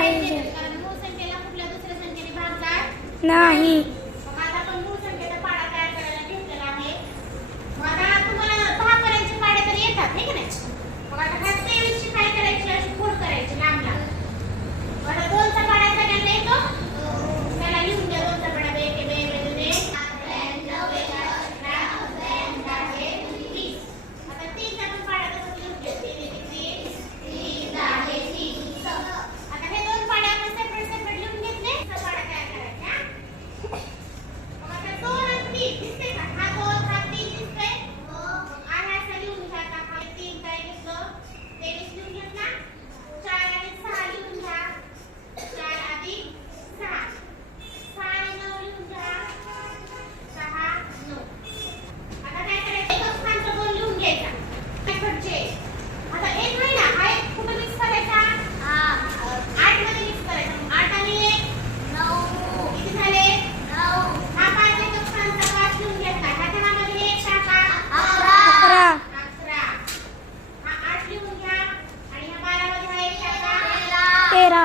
पाहिजे. कारण मूळ संख्येला कुठल्या दुसऱ्या संख्येने भागतात नाही. मग आता आपण मूळ संख्येचा पाढा तयार करायला घेतलेला आहे. मग आता तुम्हाला 10 पर्यंतचे पाढे तर येतात हे की नाही. मग आता ह्या 23 ची काय करायची अशी फोड करायची लांब लांब. आता 2 चा पाढा सगळ्यांना येतो. त्याला लिहून द्या 2 चा पाढा. 1 2 2 2 आता 3 चा पण पाढा तसंच लिहून घ्या. 3 3 10 30. आता हे 2 पाढे आपण सेपरेट लिहून घेतले. चा पाढा तयार करायचा. मग आता 2 आणि 3 दिसते का? हा 2 हा 3 दिसतोय. मग आहे असं लिहून घ्या. आता हा 3 काय घेतलं? 23 लिहून घेतला. 4 आणि 6 लिहून घ्या. 4 अधिक 6. 6 आणि 9 लिहून घ्या. 6 9. आता काय करायचं? एकच खालचा 2 लिहून घ्यायचा. इकडचे. आता एक आहे ना, हा एक कुठे मिक्स करायचा? 8 मध्ये मिक्स करायचा. 8 आणि 1 9. किती झाले? 9. हा 5 एकच खालचा 5 लिहून घेतला. ह्याच्या नावामध्ये 1 टाका. 11. 11. हा 8 लिहून घ्या. आणि ह्या 12 मध्ये हा 1 टाका. 13.